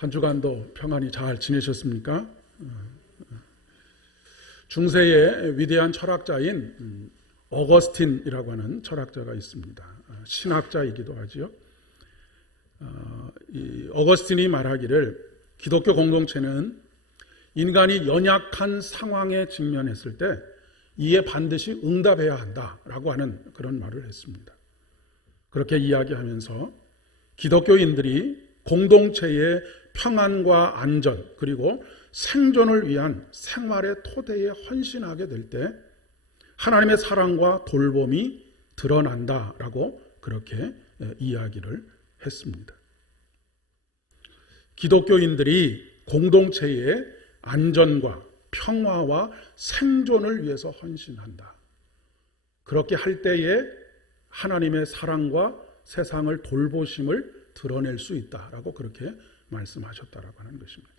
한 주간도 평안히 잘 지내셨습니까? 중세의 위대한 철학자인 어거스틴이라고 하는 철학자가 있습니다. 신학자이기도 하지요. 이 어거스틴이 말하기를 기독교 공동체는 인간이 연약한 상황에 직면했을 때 이에 반드시 응답해야 한다라고 하는 그런 말을 했습니다. 그렇게 이야기하면서 기독교인들이 공동체의 평안과 안전 그리고 생존을 위한 생활의 토대에 헌신하게 될 때 하나님의 사랑과 돌봄이 드러난다라고 그렇게 이야기를 했습니다. 기독교인들이 공동체의 안전과 평화와 생존을 위해서 헌신한다. 그렇게 할 때에 하나님의 사랑과 세상을 돌보심을 드러낼 수 있다라고 그렇게 말씀하셨다라고 하는 것입니다.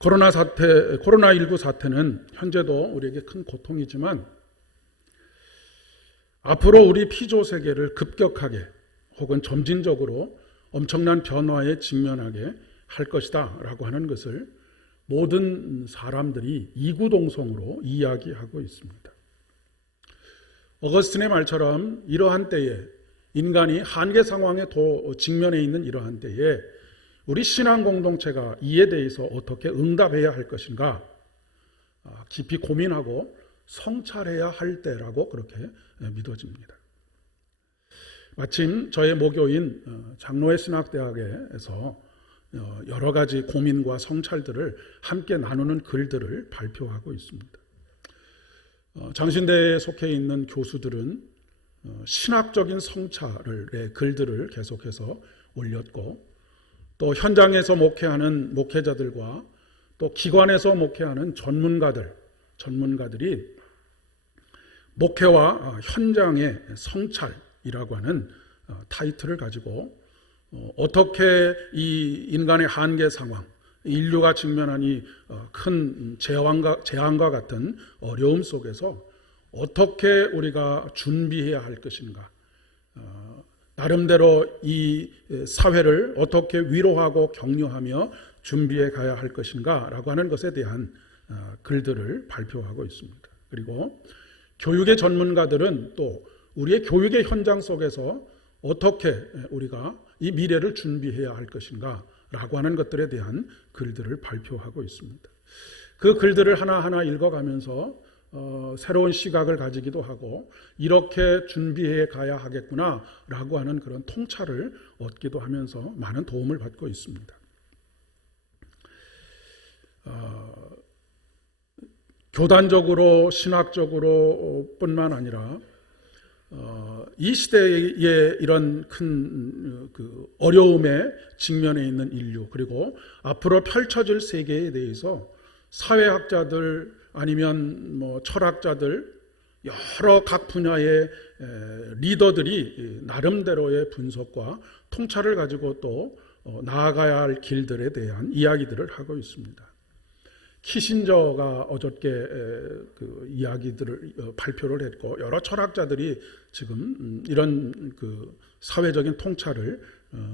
코로나19 사태는 현재도 우리에게 큰 고통이지만 앞으로 우리 피조 세계를 급격하게 혹은 점진적으로 엄청난 변화에 직면하게 할 것이다 라고 하는 것을 모든 사람들이 이구동성으로 이야기하고 있습니다. 어거스틴의 말처럼 이러한 때에 인간이 한계 상황에 직면해 있는 이러한 때에 우리 신앙 공동체가 이에 대해서 어떻게 응답해야 할 것인가 깊이 고민하고 성찰해야 할 때라고 그렇게 믿어집니다. 마침 저의 모교인 장로회 신학대학에서 여러 가지 고민과 성찰들을 함께 나누는 글들을 발표하고 있습니다. 장신대에 속해 있는 교수들은 신학적인 성찰의 글들을 계속해서 올렸고 또 현장에서 목회하는 목회자들과 또 기관에서 목회하는 전문가들이 목회와 현장의 성찰이라고 하는 타이틀을 가지고 어떻게 이 인간의 한계 상황, 인류가 직면한 이 큰 재앙과 같은 어려움 속에서 어떻게 우리가 준비해야 할 것인가, 나름대로 이 사회를 어떻게 위로하고 격려하며 준비해 가야 할 것인가 라고 하는 것에 대한 글들을 발표하고 있습니다. 그리고 교육의 전문가들은 또 우리의 교육의 현장 속에서 어떻게 우리가 이 미래를 준비해야 할 것인가 라고 하는 것들에 대한 글들을 발표하고 있습니다. 그 글들을 하나하나 읽어가면서 새로운 시각을 가지기도 하고 이렇게 준비해 가야 하겠구나 라고 하는 그런 통찰을 얻기도 하면서 많은 도움을 받고 있습니다. 교단적으로 신학적으로 뿐만 아니라 이 시대의 이런 큰 어려움에 직면해 있는 인류 그리고 앞으로 펼쳐질 세계에 대해서 사회학자들 아니면 철학자들 여러 각 분야의 리더들이 나름대로의 분석과 통찰을 가지고 또 나아가야 할 길들에 대한 이야기들을 하고 있습니다. 키신저가 어저께 그 이야기들을 발표를 했고 여러 철학자들이 지금 이런 그 사회적인 통찰을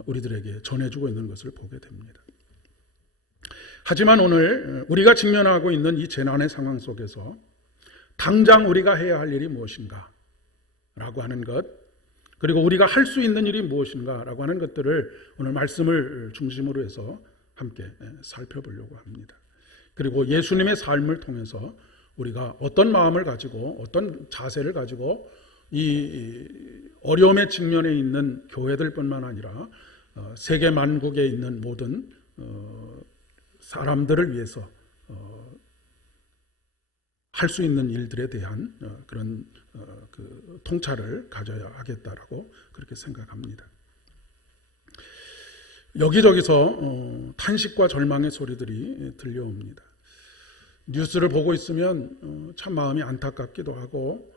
우리들에게 전해주고 있는 것을 보게 됩니다. 하지만 오늘 우리가 직면하고 있는 이 재난의 상황 속에서 당장 우리가 해야 할 일이 무엇인가 라고 하는 것 그리고 우리가 할 수 있는 일이 무엇인가 라고 하는 것들을 오늘 말씀을 중심으로 해서 함께 살펴보려고 합니다. 그리고 예수님의 삶을 통해서 우리가 어떤 마음을 가지고 어떤 자세를 가지고 이 어려움에 직면해 있는 교회들뿐만 아니라 세계 만국에 있는 모든 사람들을 위해서 할 수 있는 일들에 대한 그런 그 통찰을 가져야 하겠다라고 그렇게 생각합니다. 여기저기서 탄식과 절망의 소리들이 들려옵니다. 뉴스를 보고 있으면 참 마음이 안타깝기도 하고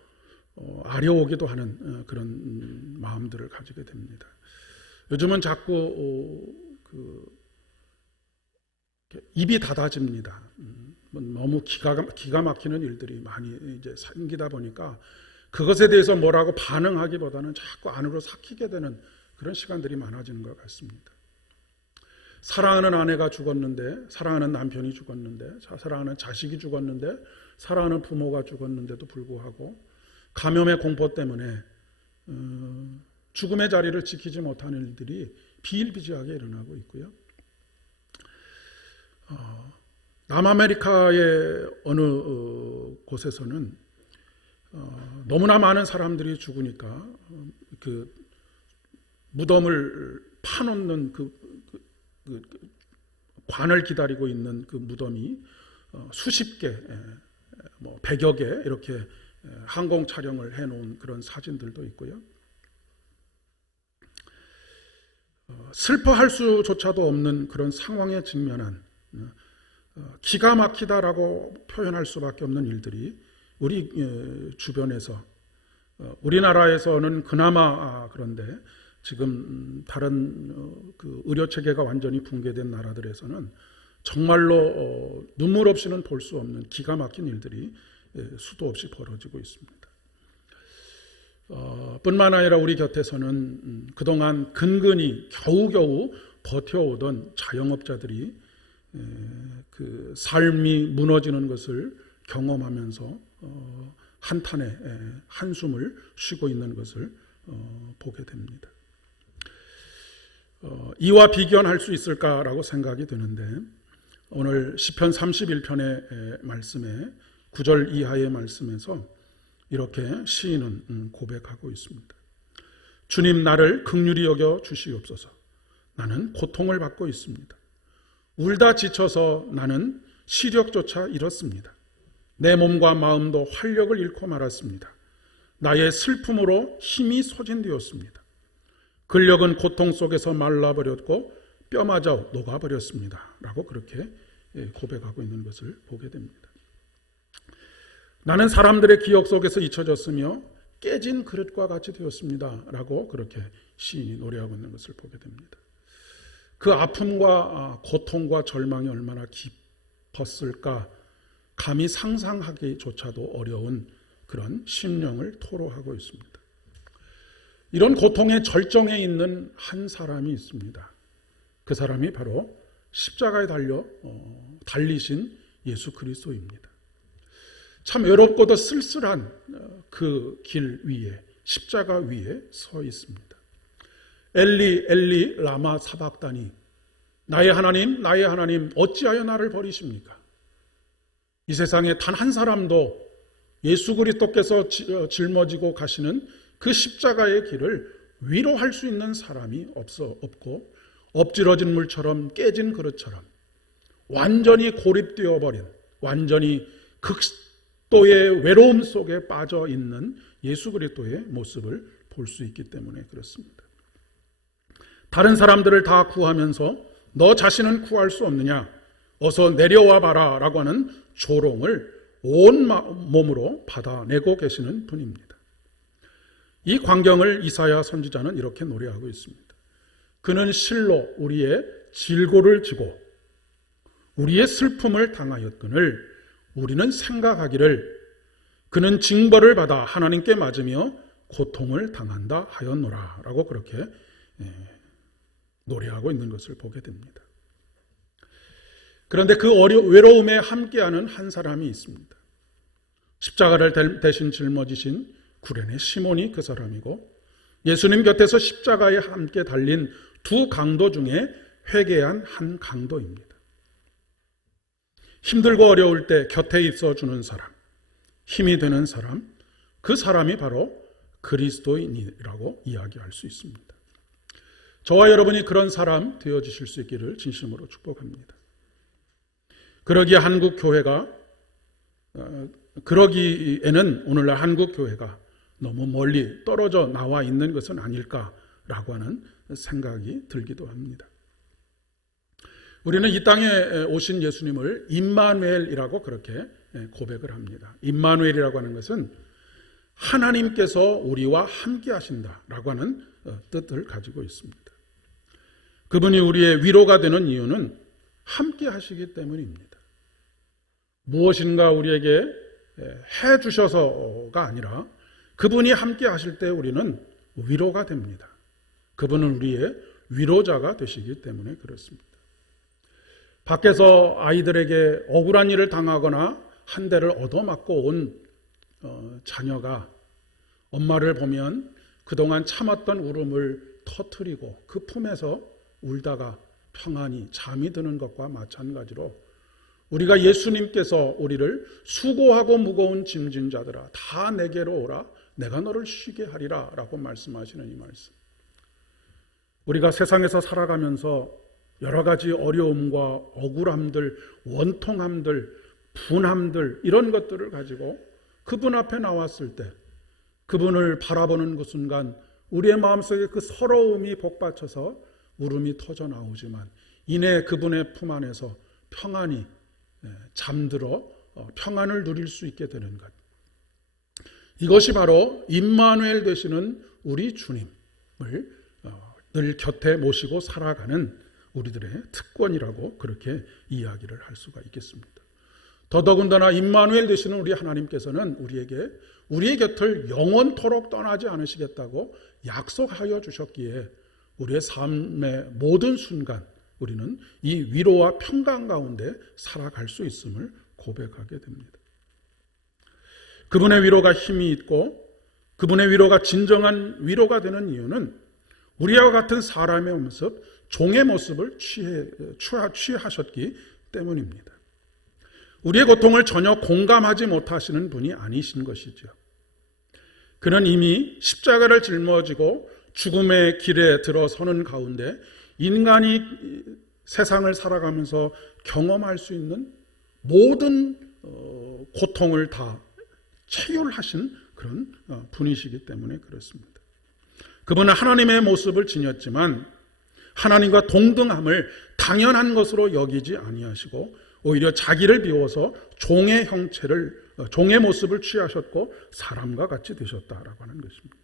아려오기도 하는 그런 마음들을 가지게 됩니다. 요즘은 자꾸 입이 닫아집니다. 너무 기가 막히는 일들이 많이 이제 생기다 보니까 그것에 대해서 뭐라고 반응하기보다는 자꾸 안으로 삭히게 되는 그런 시간들이 많아지는 것 같습니다. 사랑하는 아내가 죽었는데, 사랑하는 남편이 죽었는데, 사랑하는 자식이 죽었는데, 사랑하는 부모가 죽었는데도 불구하고 감염의 공포 때문에 죽음의 자리를 지키지 못하는 일들이 비일비재하게 일어나고 있고요. 남아메리카의 어느 곳에서는 너무나 많은 사람들이 죽으니까 그 무덤을 파놓는 그 관을 기다리고 있는 그 무덤이 수십 개, 뭐 100여 개 이렇게 항공 촬영을 해놓은 그런 사진들도 있고요. 슬퍼할 수조차도 없는 그런 상황에 직면한 기가 막히다라고 표현할 수밖에 없는 일들이 우리 주변에서, 우리나라에서는 그나마 그런데 지금 다른 그 의료 체계가 완전히 붕괴된 나라들에서는 정말로 눈물 없이는 볼 수 없는 기가 막힌 일들이 수도 없이 벌어지고 있습니다. 뿐만 아니라 우리 곁에서는 그동안 근근히 겨우겨우 버텨오던 자영업자들이 그 삶이 무너지는 것을 경험하면서 한탄의 한숨을 쉬고 있는 것을 보게 됩니다. 이와 비견할 수 있을까라고 생각이 드는데, 오늘 시편 31편의 말씀에 9절 이하의 말씀에서 이렇게 시인은 고백하고 있습니다. 주님, 나를 긍휼히 여겨 주시옵소서. 나는 고통을 받고 있습니다. 울다 지쳐서 나는 시력조차 잃었습니다. 내 몸과 마음도 활력을 잃고 말았습니다. 나의 슬픔으로 힘이 소진되었습니다. 근력은 고통 속에서 말라버렸고 뼈마저 녹아버렸습니다. 라고 그렇게 고백하고 있는 것을 보게 됩니다. 나는 사람들의 기억 속에서 잊혀졌으며 깨진 그릇과 같이 되었습니다. 라고 그렇게 시인이 노래하고 있는 것을 보게 됩니다. 그 아픔과 고통과 절망이 얼마나 깊었을까 감히 상상하기조차도 어려운 그런 심령을 토로하고 있습니다. 이런 고통의 절정에 있는 한 사람이 있습니다. 그 사람이 바로 십자가에 달리신 예수 그리스도입니다. 참 외롭고도 쓸쓸한 그 길 위에, 십자가 위에 서 있습니다. 엘리 엘리 라마 사박다니, 나의 하나님 어찌하여 나를 버리십니까? 이 세상에 단 한 사람도 예수 그리스도께서 짊어지고 가시는 그 십자가의 길을 위로할 수 있는 사람이 없고, 엎질러진 물처럼 깨진 그릇처럼 완전히 고립되어 버린, 완전히 극도의 외로움 속에 빠져 있는 예수 그리스도의 모습을 볼 수 있기 때문에 그렇습니다. 다른 사람들을 다 구하면서 너 자신은 구할 수 없느냐? 어서 내려와 봐라 라고 하는 조롱을 온 몸으로 받아내고 계시는 분입니다. 이 광경을 이사야 선지자는 이렇게 노래하고 있습니다. 그는 실로 우리의 질고를 지고 우리의 슬픔을 당하였거늘 우리는 생각하기를 그는 징벌을 받아 하나님께 맞으며 고통을 당한다 하였노라 라고 그렇게 노래하고 있는 것을 보게 됩니다. 그런데 그 외로움에 함께하는 한 사람이 있습니다. 십자가를 대신 짊어지신 구레네 시몬이 그 사람이고, 예수님 곁에서 십자가에 함께 달린 두 강도 중에 회개한 한 강도입니다. 힘들고 어려울 때 곁에 있어주는 사람, 힘이 되는 사람, 그 사람이 바로 그리스도인이라고 이야기할 수 있습니다. 저와 여러분이 그런 사람 되어주실 수 있기를 진심으로 축복합니다. 그러기에는 오늘날 한국 교회가 너무 멀리 떨어져 나와 있는 것은 아닐까라고 하는 생각이 들기도 합니다. 우리는 이 땅에 오신 예수님을 임마누엘이라고 그렇게 고백을 합니다. 임마누엘이라고 하는 것은 하나님께서 우리와 함께 하신다라고 하는 뜻을 가지고 있습니다. 그분이 우리의 위로가 되는 이유는 함께 하시기 때문입니다. 무엇인가 우리에게 해 주셔서가 아니라 그분이 함께 하실 때 우리는 위로가 됩니다. 그분은 우리의 위로자가 되시기 때문에 그렇습니다. 밖에서 아이들에게 억울한 일을 당하거나 한 대를 얻어맞고 온 자녀가 엄마를 보면 그동안 참았던 울음을 터뜨리고 그 품에서 울다가 평안히 잠이 드는 것과 마찬가지로 우리가 예수님께서 우리를 수고하고 무거운 짐진 자들아 다 내게로 오라 내가 너를 쉬게 하리라 라고 말씀하시는 이 말씀. 우리가 세상에서 살아가면서 여러 가지 어려움과 억울함들, 원통함들, 분함들 이런 것들을 가지고 그분 앞에 나왔을 때 그분을 바라보는 그 순간 우리의 마음속에 그 서러움이 복받쳐서 울음이 터져 나오지만 이내 그분의 품 안에서 평안히 잠들어 평안을 누릴 수 있게 되는 것. 이것이 바로 임마누엘 되시는 우리 주님을 늘 곁에 모시고 살아가는 우리들의 특권이라고 그렇게 이야기를 할 수가 있겠습니다. 더더군다나 임마누엘 되시는 우리 하나님께서는 우리에게 우리의 곁을 영원토록 떠나지 않으시겠다고 약속하여 주셨기에 우리의 삶의 모든 순간 우리는 이 위로와 평강 가운데 살아갈 수 있음을 고백하게 됩니다. 그분의 위로가 힘이 있고 그분의 위로가 진정한 위로가 되는 이유는 우리와 같은 사람의 모습, 종의 모습을 취하셨기 때문입니다. 우리의 고통을 전혀 공감하지 못하시는 분이 아니신 것이죠. 그는 이미 십자가를 짊어지고 죽음의 길에 들어서는 가운데 인간이 세상을 살아가면서 경험할 수 있는 모든 고통을 다 체휼하신 그런 분이시기 때문에 그렇습니다. 그분은 하나님의 모습을 지녔지만 하나님과 동등함을 당연한 것으로 여기지 아니하시고 오히려 자기를 비워서 종의 형체를 종의 모습을 취하셨고 사람과 같이 되셨다라고 하는 것입니다.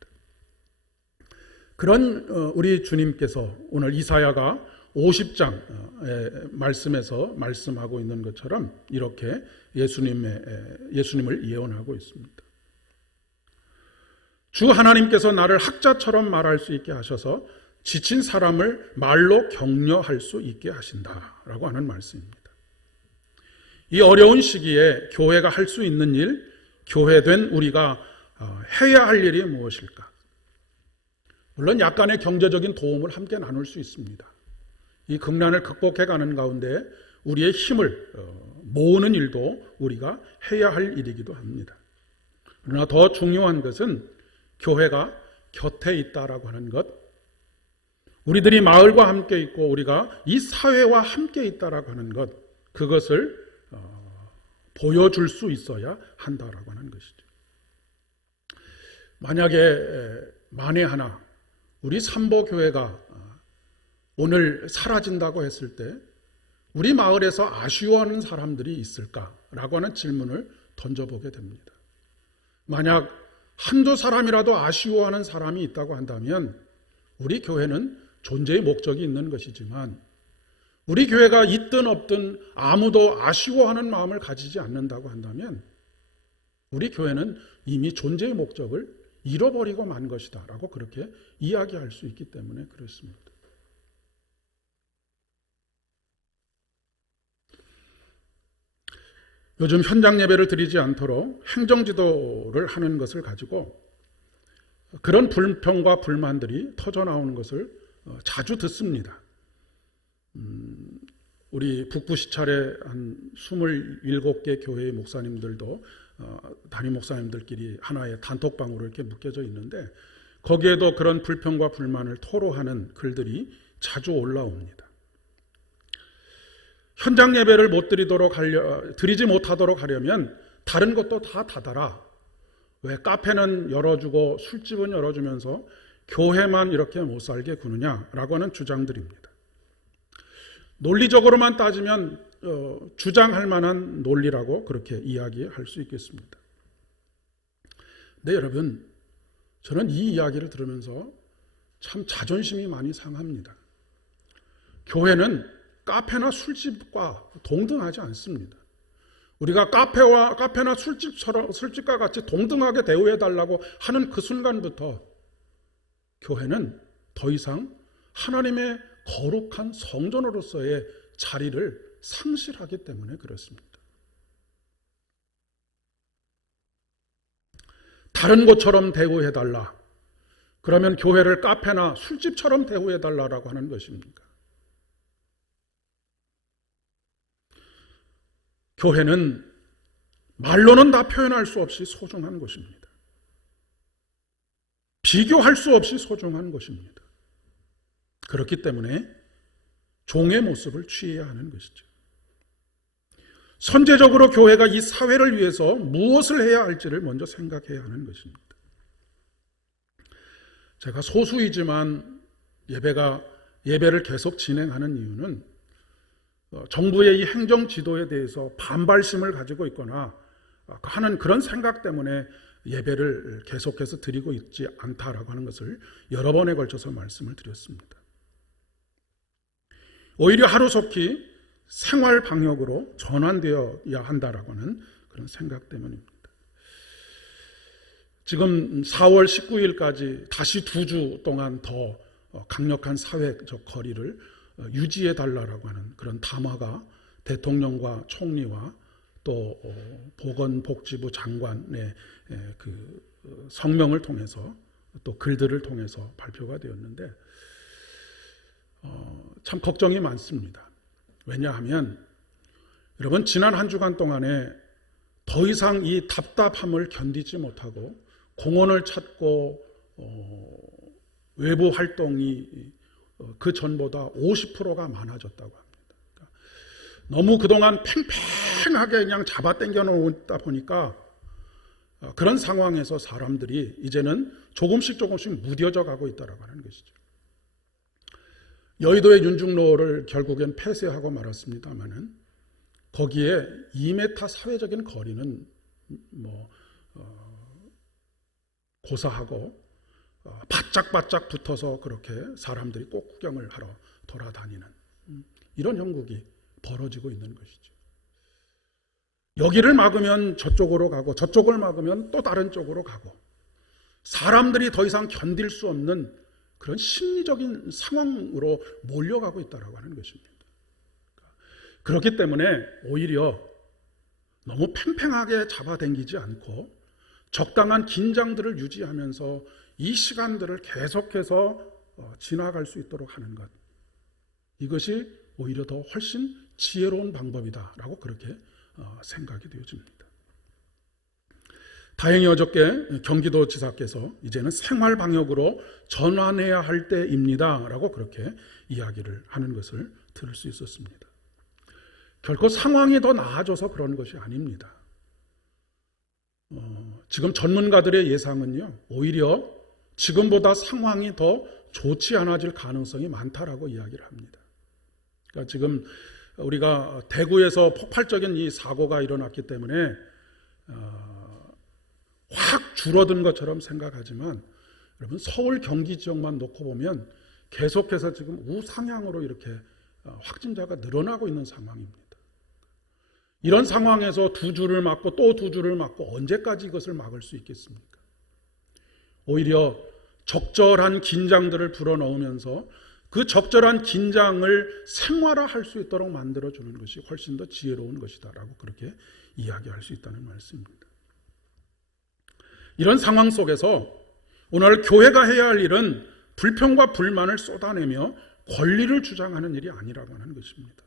그런 우리 주님께서 오늘 이사야가 50장의 말씀에서 말씀하고 있는 것처럼 이렇게 예수님을 예언하고 있습니다. 주 하나님께서 나를 학자처럼 말할 수 있게 하셔서 지친 사람을 말로 격려할 수 있게 하신다라고 하는 말씀입니다. 이 어려운 시기에 교회가 할 수 있는 일, 교회된 우리가 해야 할 일이 무엇일까? 물론 약간의 경제적인 도움을 함께 나눌 수 있습니다. 이 극난을 극복해가는 가운데 우리의 힘을 모으는 일도 우리가 해야 할 일이기도 합니다. 그러나 더 중요한 것은 교회가 곁에 있다라고 하는 것, 우리들이 마을과 함께 있고 우리가 이 사회와 함께 있다라고 하는 것, 그것을 보여줄 수 있어야 한다라고 하는 것이죠. 만약에 만에 하나 우리 삼보교회가 오늘 사라진다고 했을 때 우리 마을에서 아쉬워하는 사람들이 있을까라고 하는 질문을 던져보게 됩니다. 만약 한두 사람이라도 아쉬워하는 사람이 있다고 한다면 우리 교회는 존재의 목적이 있는 것이지만 우리 교회가 있든 없든 아무도 아쉬워하는 마음을 가지지 않는다고 한다면 우리 교회는 이미 존재의 목적을 잃어버리고 만 것이다 라고 그렇게 이야기할 수 있기 때문에 그렇습니다. 요즘 현장 예배를 드리지 않도록 행정지도를 하는 것을 가지고 그런 불평과 불만들이 터져나오는 것을 자주 듣습니다. 우리 북부 시찰에 한 27개 교회의 목사님들도 담임 목사님들끼리 하나의 단톡방으로 이렇게 묶여져 있는데 거기에도 그런 불평과 불만을 토로하는 글들이 자주 올라옵니다. 현장 예배를 드리지 못하도록 하려면 다른 것도 다 닫아라. 왜 카페는 열어주고 술집은 열어주면서 교회만 이렇게 못 살게 구느냐라고 하는 주장들입니다. 논리적으로만 따지면 주장할 만한 논리라고 그렇게 이야기할 수 있겠습니다. 네, 여러분, 저는 이 이야기를 들으면서 참 자존심이 많이 상합니다. 교회는 카페나 술집과 동등하지 않습니다. 우리가 카페나 술집과 같이 동등하게 대우해달라고 하는 그 순간부터 교회는 더 이상 하나님의 거룩한 성전으로서의 자리를 상실하기 때문에 그렇습니다. 다른 곳처럼 대우해달라. 그러면 교회를 카페나 술집처럼 대우해달라고 하는 것입니까? 교회는 말로는 다 표현할 수 없이 소중한 곳입니다. 비교할 수 없이 소중한 곳입니다. 그렇기 때문에 종의 모습을 취해야 하는 것이죠. 선제적으로 교회가 이 사회를 위해서 무엇을 해야 할지를 먼저 생각해야 하는 것입니다. 제가 소수이지만 예배를 계속 진행하는 이유는 정부의 이 행정 지도에 대해서 반발심을 가지고 있거나 하는 그런 생각 때문에 예배를 계속해서 드리고 있지 않다라고 하는 것을 여러 번에 걸쳐서 말씀을 드렸습니다. 오히려 하루속히 생활 방역으로 전환되어야 한다라고 하는 그런 생각 때문입니다. 지금 4월 19일까지 다시 2주 동안 더 강력한 사회적 거리를 유지해 달라고 하는 그런 담화가 대통령과 총리와 또 보건복지부 장관의 그 성명을 통해서 또 글들을 통해서 발표가 되었는데 참 걱정이 많습니다. 왜냐하면 여러분 지난 한 주간 동안에 더 이상 이 답답함을 견디지 못하고 공원을 찾고 외부 활동이 그 전보다 50%가 많아졌다고 합니다. 그러니까 너무 그동안 팽팽하게 그냥 잡아당겨 놓다 보니까 그런 상황에서 사람들이 이제는 조금씩 무뎌져 가고 있다고 하는 것이죠. 여의도의 윤중로를 결국엔 폐쇄하고 말았습니다만은 거기에 2m 사회적인 거리는 고사하고 바짝바짝 붙어서 그렇게 사람들이 꼭 구경을 하러 돌아다니는 이런 형국이 벌어지고 있는 것이죠. 여기를 막으면 저쪽으로 가고 저쪽을 막으면 또 다른 쪽으로 가고 사람들이 더 이상 견딜 수 없는 그런 심리적인 상황으로 몰려가고 있다고 하는 것입니다. 그렇기 때문에 오히려 너무 팽팽하게 잡아당기지 않고 적당한 긴장들을 유지하면서 이 시간들을 계속해서 지나갈 수 있도록 하는 것, 이것이 오히려 더 훨씬 지혜로운 방법이다라고 그렇게 생각이 되어집니다. 다행히 어저께 경기도지사께서 이제는 생활방역으로 전환해야 할 때입니다라고 그렇게 이야기를 하는 것을 들을 수 있었습니다. 결코 상황이 더 나아져서 그런 것이 아닙니다. 지금 전문가들의 예상은요, 오히려 지금보다 상황이 더 좋지 않아질 가능성이 많다라고 이야기를 합니다. 그러니까 지금 우리가 대구에서 폭발적인 이 사고가 일어났기 때문에 확 줄어든 것처럼 생각하지만 여러분 서울 경기 지역만 놓고 보면 계속해서 지금 우상향으로 이렇게 확진자가 늘어나고 있는 상황입니다. 이런 상황에서 2주를 맞고 또 2주를 맞고 언제까지 이것을 막을 수 있겠습니까? 오히려 적절한 긴장들을 불어넣으면서 그 적절한 긴장을 생활화할 수 있도록 만들어주는 것이 훨씬 더 지혜로운 것이다라고 그렇게 이야기할 수 있다는 말씀입니다. 이런 상황 속에서 오늘 교회가 해야 할 일은 불평과 불만을 쏟아내며 권리를 주장하는 일이 아니라고 하는 것입니다.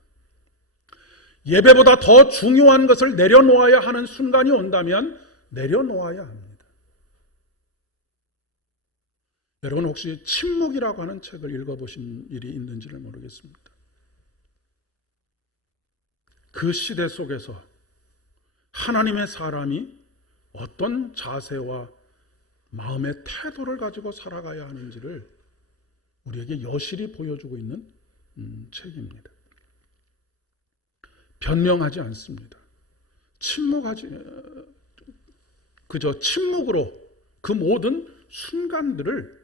예배보다 더 중요한 것을 내려놓아야 하는 순간이 온다면 내려놓아야 합니다. 여러분 혹시 침묵이라고 하는 책을 읽어보신 일이 있는지를 모르겠습니다. 그 시대 속에서 하나님의 사람이 어떤 자세와 마음의 태도를 가지고 살아가야 하는지를 우리에게 여실히 보여주고 있는 책입니다. 변명하지 않습니다. 그저 침묵으로 그 모든 순간들을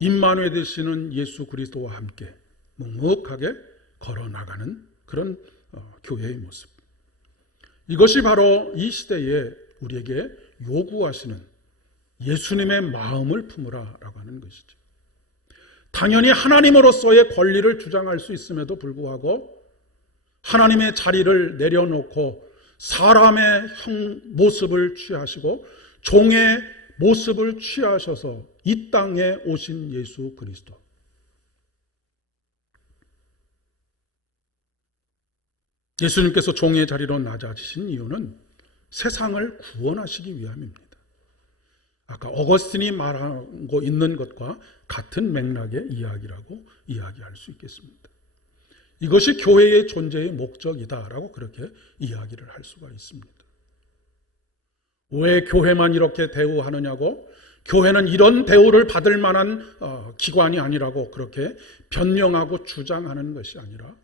임마누엘 되시는 예수 그리스도와 함께 묵묵하게 걸어나가는 그런 교회의 모습. 이것이 바로 이 시대에 우리에게 요구하시는 예수님의 마음을 품으라라고 하는 것이죠. 당연히 하나님으로서의 권리를 주장할 수 있음에도 불구하고 하나님의 자리를 내려놓고 사람의 모습을 취하시고 종의 모습을 취하셔서 이 땅에 오신 예수 그리스도. 예수님께서 종의 자리로 낮아지신 이유는 세상을 구원하시기 위함입니다. 아까 어거스틴이 말하고 있는 것과 같은 맥락의 이야기라고 이야기할 수 있겠습니다. 이것이 교회의 존재의 목적이다라고 그렇게 이야기를 할 수가 있습니다. 왜 교회만 이렇게 대우하느냐고, 교회는 이런 대우를 받을 만한 기관이 아니라고 그렇게 변명하고 주장하는 것이 아니라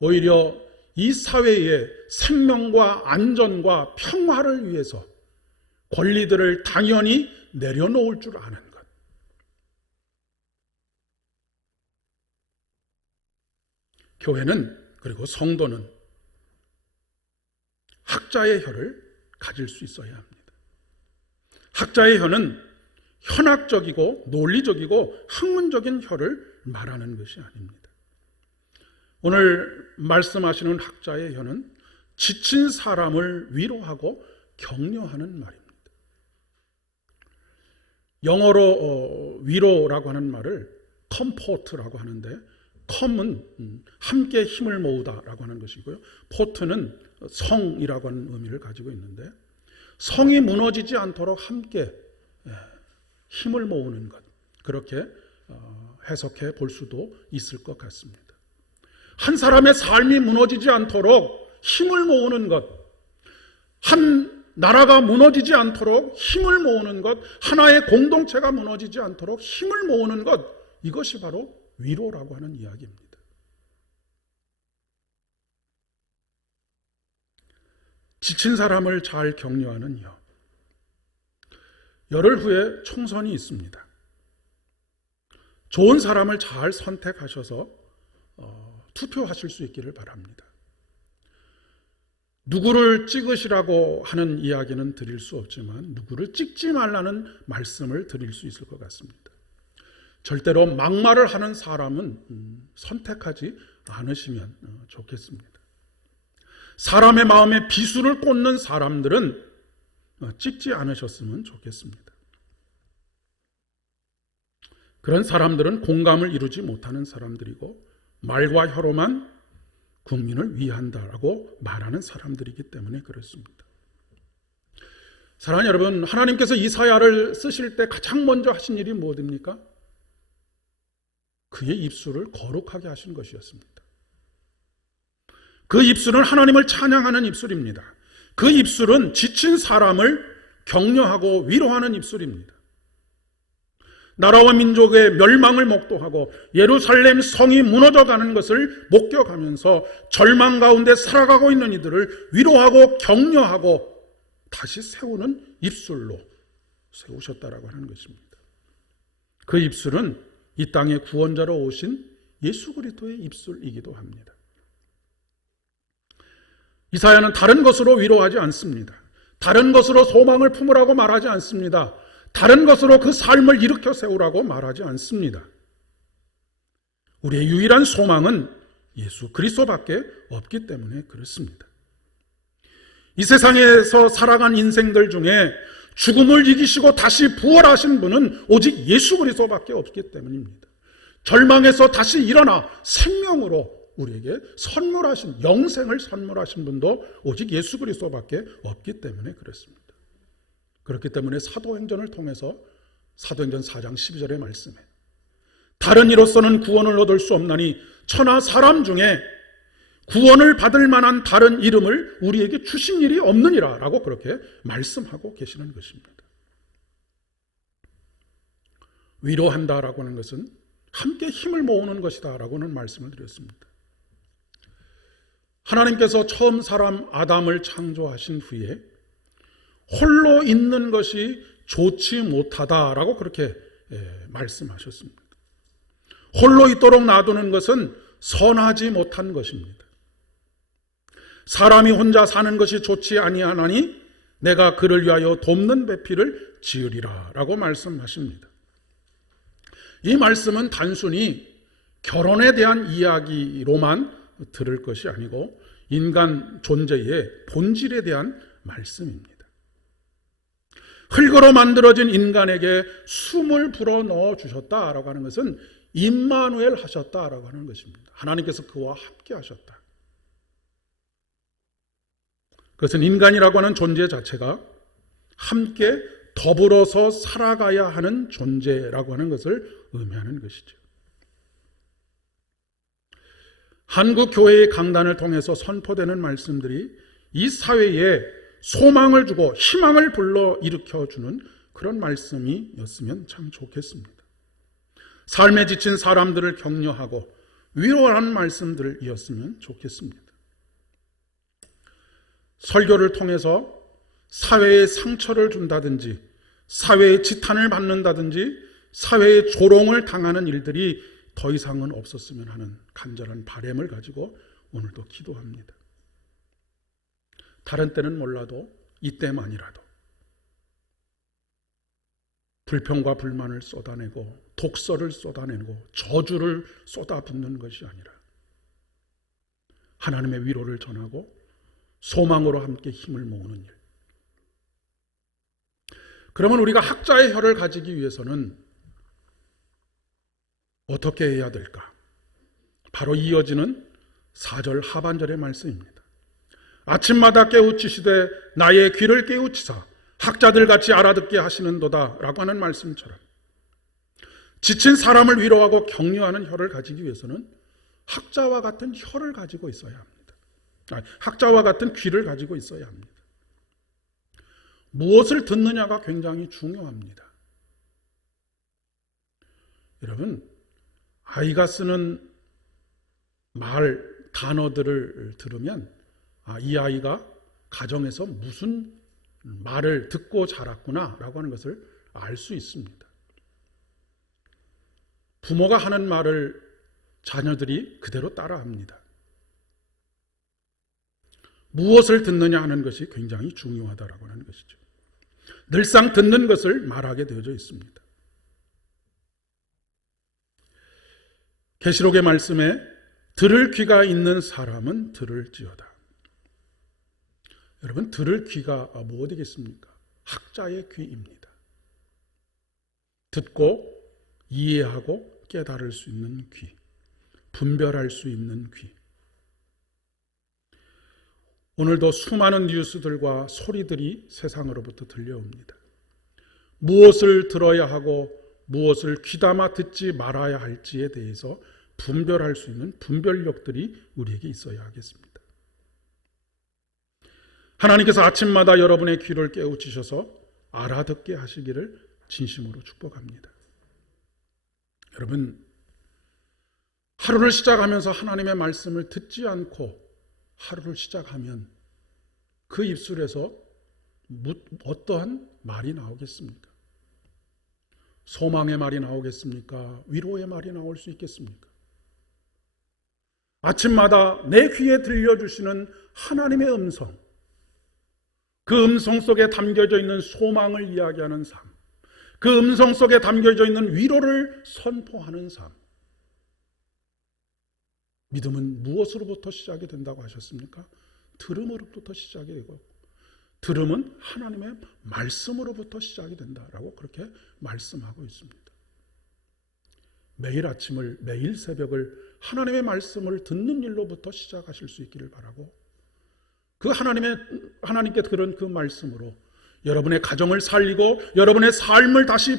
오히려 이 사회의 생명과 안전과 평화를 위해서 권리들을 당연히 내려놓을 줄 아는 것. 교회는, 그리고 성도는 학자의 혀를 가질 수 있어야 합니다. 학자의 혀는 현학적이고 논리적이고 학문적인 혀를 말하는 것이 아닙니다. 오늘 말씀하시는 학자의 혀는 지친 사람을 위로하고 격려하는 말입니다. 영어로 위로라고 하는 말을 comfort라고 하는데, com은 함께 힘을 모으다라고 하는 것이고요, port는 성이라고 하는 의미를 가지고 있는데, 성이 무너지지 않도록 함께 힘을 모으는 것, 그렇게 해석해 볼 수도 있을 것 같습니다. 한 사람의 삶이 무너지지 않도록 힘을 모으는 것, 한 나라가 무너지지 않도록 힘을 모으는 것, 하나의 공동체가 무너지지 않도록 힘을 모으는 것, 이것이 바로 위로라고 하는 이야기입니다. 지친 사람을 잘 격려하는 여. 열흘 후에 총선이 있습니다. 좋은 사람을 잘 선택하셔서 투표하실 수 있기를 바랍니다. 누구를 찍으시라고 하는 이야기는 드릴 수 없지만 누구를 찍지 말라는 말씀을 드릴 수 있을 것 같습니다. 절대로 막말을 하는 사람은 선택하지 않으시면 좋겠습니다. 사람의 마음에 비수를 꽂는 사람들은 찍지 않으셨으면 좋겠습니다. 그런 사람들은 공감을 이루지 못하는 사람들이고 말과 혀로만 국민을 위한다라고 말하는 사람들이기 때문에 그렇습니다. 사랑하는 여러분, 하나님께서 이사야를 쓰실 때 가장 먼저 하신 일이 무엇입니까? 그의 입술을 거룩하게 하신 것이었습니다. 그 입술은 하나님을 찬양하는 입술입니다. 그 입술은 지친 사람을 격려하고 위로하는 입술입니다. 나라와 민족의 멸망을 목도하고 예루살렘 성이 무너져가는 것을 목격하면서 절망 가운데 살아가고 있는 이들을 위로하고 격려하고 다시 세우는 입술로 세우셨다라고 하는 것입니다. 그 입술은 이 땅의 구원자로 오신 예수 그리스도의 입술이기도 합니다. 이사야는 다른 것으로 위로하지 않습니다. 다른 것으로 소망을 품으라고 말하지 않습니다. 다른 것으로 그 삶을 일으켜 세우라고 말하지 않습니다. 우리의 유일한 소망은 예수 그리스도밖에 없기 때문에 그렇습니다. 이 세상에서 살아간 인생들 중에 죽음을 이기시고 다시 부활하신 분은 오직 예수 그리스도밖에 없기 때문입니다. 절망에서 다시 일어나 생명으로 우리에게 선물하신, 영생을 선물하신 분도 오직 예수 그리스도밖에 없기 때문에 그렇습니다. 그렇기 때문에 사도행전을 통해서 사도행전 4장 12절의 말씀에 다른 이로서는 구원을 얻을 수 없나니 천하 사람 중에 구원을 받을 만한 다른 이름을 우리에게 주신 일이 없느니라 라고 그렇게 말씀하고 계시는 것입니다. 위로한다라고 하는 것은 함께 힘을 모으는 것이다 라고는 말씀을 드렸습니다. 하나님께서 처음 사람 아담을 창조하신 후에 홀로 있는 것이 좋지 못하다라고 그렇게 말씀하셨습니다. 홀로 있도록 놔두는 것은 선하지 못한 것입니다. 사람이 혼자 사는 것이 좋지 아니하나니 내가 그를 위하여 돕는 배필을 지으리라 라고 말씀하십니다. 이 말씀은 단순히 결혼에 대한 이야기로만 들을 것이 아니고 인간 존재의 본질에 대한 말씀입니다. 흙으로 만들어진 인간에게 숨을 불어넣어 주셨다라고 하는 것은 임마누엘 하셨다라고 하는 것입니다. 하나님께서 그와 함께 하셨다. 그것은 인간이라고 하는 존재 자체가 함께 더불어서 살아가야 하는 존재라고 하는 것을 의미하는 것이죠. 한국 교회의 강단을 통해서 선포되는 말씀들이 이 사회에 소망을 주고 희망을 불러일으켜주는 그런 말씀이었으면 참 좋겠습니다. 삶에 지친 사람들을 격려하고 위로하는 말씀들이었으면 좋겠습니다. 설교를 통해서 사회에 상처를 준다든지 사회의 지탄을 받는다든지 사회의 조롱을 당하는 일들이 더 이상은 없었으면 하는 간절한 바람을 가지고 오늘도 기도합니다. 다른 때는 몰라도 이때만이라도 불평과 불만을 쏟아내고 독설을 쏟아내고 저주를 쏟아붓는 것이 아니라 하나님의 위로를 전하고 소망으로 함께 힘을 모으는 일. 그러면 우리가 학자의 혀를 가지기 위해서는 어떻게 해야 될까? 바로 이어지는 4절 하반절의 말씀입니다. 아침마다 깨우치시되 나의 귀를 깨우치사 학자들같이 알아듣게 하시는도다 라고 하는 말씀처럼 지친 사람을 위로하고 격려하는 혀를 가지기 위해서는 학자와 같은 혀를 가지고 있어야 합니다. 학자와 같은 귀를 가지고 있어야 합니다. 무엇을 듣느냐가 굉장히 중요합니다. 여러분, 아이가 쓰는 말, 단어들을 들으면 이 아이가 가정에서 무슨 말을 듣고 자랐구나 라고 하는 것을 알 수 있습니다. 부모가 하는 말을 자녀들이 그대로 따라합니다. 무엇을 듣느냐 하는 것이 굉장히 중요하다라고 하는 것이죠. 늘상 듣는 것을 말하게 되어져 있습니다. 계시록의 말씀에 들을 귀가 있는 사람은 들을지어다. 여러분, 들을 귀가 무엇이겠습니까? 학자의 귀입니다. 듣고 이해하고 깨달을 수 있는 귀, 분별할 수 있는 귀. 오늘도 수많은 뉴스들과 소리들이 세상으로부터 들려옵니다. 무엇을 들어야 하고 무엇을 귀담아 듣지 말아야 할지에 대해서 분별할 수 있는 분별력들이 우리에게 있어야 하겠습니다. 하나님께서 아침마다 여러분의 귀를 깨우치셔서 알아듣게 하시기를 진심으로 축복합니다. 여러분, 하루를 시작하면서 하나님의 말씀을 듣지 않고 하루를 시작하면 그 입술에서 어떠한 말이 나오겠습니까? 소망의 말이 나오겠습니까? 위로의 말이 나올 수 있겠습니까? 아침마다 내 귀에 들려주시는 하나님의 음성, 그 음성 속에 담겨져 있는 소망을 이야기하는 삶, 그 음성 속에 담겨져 있는 위로를 선포하는 삶. 믿음은 무엇으로부터 시작이 된다고 하셨습니까? 들음으로부터 시작이 되고, 들음은 하나님의 말씀으로부터 시작이 된다라고 그렇게 말씀하고 있습니다. 매일 아침을, 매일 새벽을 하나님의 말씀을 듣는 일로부터 시작하실 수 있기를 바라고, 그 하나님께 들은 그 말씀으로 여러분의 가정을 살리고 여러분의 삶을 다시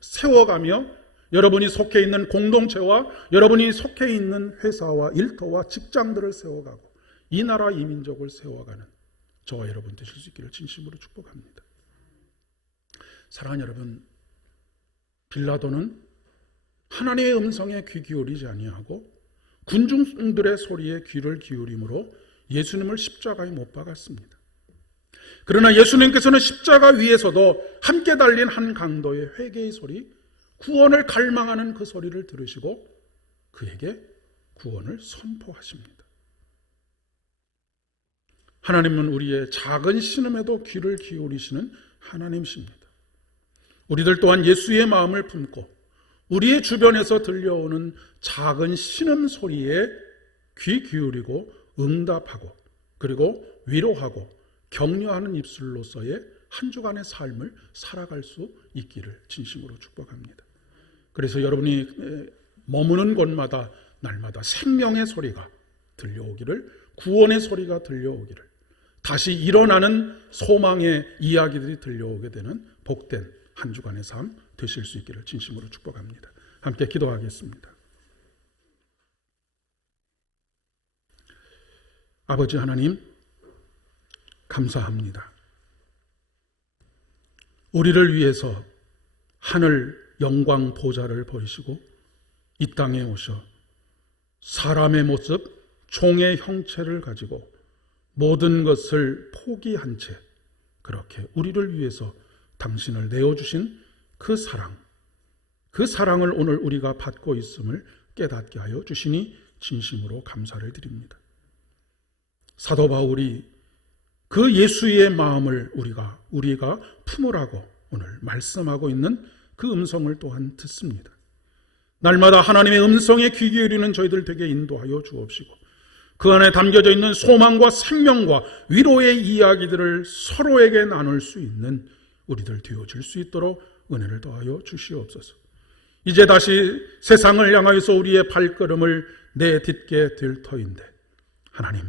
세워가며 여러분이 속해 있는 공동체와 여러분이 속해 있는 회사와 일터와 직장들을 세워가고 이 나라 이 민족을 세워가는 저와 여러분 되실 수 있기를 진심으로 축복합니다. 사랑하는 여러분, 빌라도는 하나님의 음성에 귀 기울이지 아니하고 군중들의 소리에 귀를 기울임으로 예수님을 십자가에 못 박았습니다. 그러나 예수님께서는 십자가 위에서도 함께 달린 한 강도의 회개의 소리, 구원을 갈망하는 그 소리를 들으시고 그에게 구원을 선포하십니다. 하나님은 우리의 작은 신음에도 귀를 기울이시는 하나님이십니다. 우리들 또한 예수의 마음을 품고 우리의 주변에서 들려오는 작은 신음 소리에 귀 기울이고 응답하고 그리고 위로하고 격려하는 입술로서의 한 주간의 삶을 살아갈 수 있기를 진심으로 축복합니다. 그래서 여러분이 머무는 곳마다 날마다 생명의 소리가 들려오기를, 구원의 소리가 들려오기를, 다시 일어나는 소망의 이야기들이 들려오게 되는 복된 한 주간의 삶 되실 수 있기를 진심으로 축복합니다. 함께 기도하겠습니다. 아버지 하나님, 감사합니다. 우리를 위해서 하늘 영광 보좌를 버리시고 이 땅에 오셔 사람의 모습, 종의 형체를 가지고 모든 것을 포기한 채 그렇게 우리를 위해서 당신을 내어주신 그 사랑을 오늘 우리가 받고 있음을 깨닫게 하여 주시니 진심으로 감사를 드립니다. 사도 바울이 그 예수의 마음을 우리가 품으라고 오늘 말씀하고 있는 그 음성을 또한 듣습니다. 날마다 하나님의 음성에 귀 기울이는 저희들 되게 인도하여 주옵시고 그 안에 담겨져 있는 소망과 생명과 위로의 이야기들을 서로에게 나눌 수 있는 우리들 되어질 수 있도록 은혜를 더하여 주시옵소서. 이제 다시 세상을 향하여서 우리의 발걸음을 내딛게 될 터인데 하나님,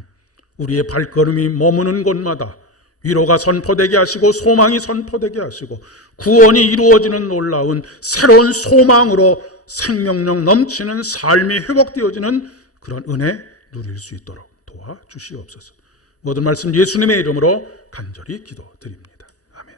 우리의 발걸음이 머무는 곳마다 위로가 선포되게 하시고 소망이 선포되게 하시고 구원이 이루어지는 놀라운 새로운 소망으로 생명력 넘치는 삶이 회복되어지는 그런 은혜 누릴 수 있도록 도와주시옵소서. 모든 말씀 예수님의 이름으로 간절히 기도드립니다.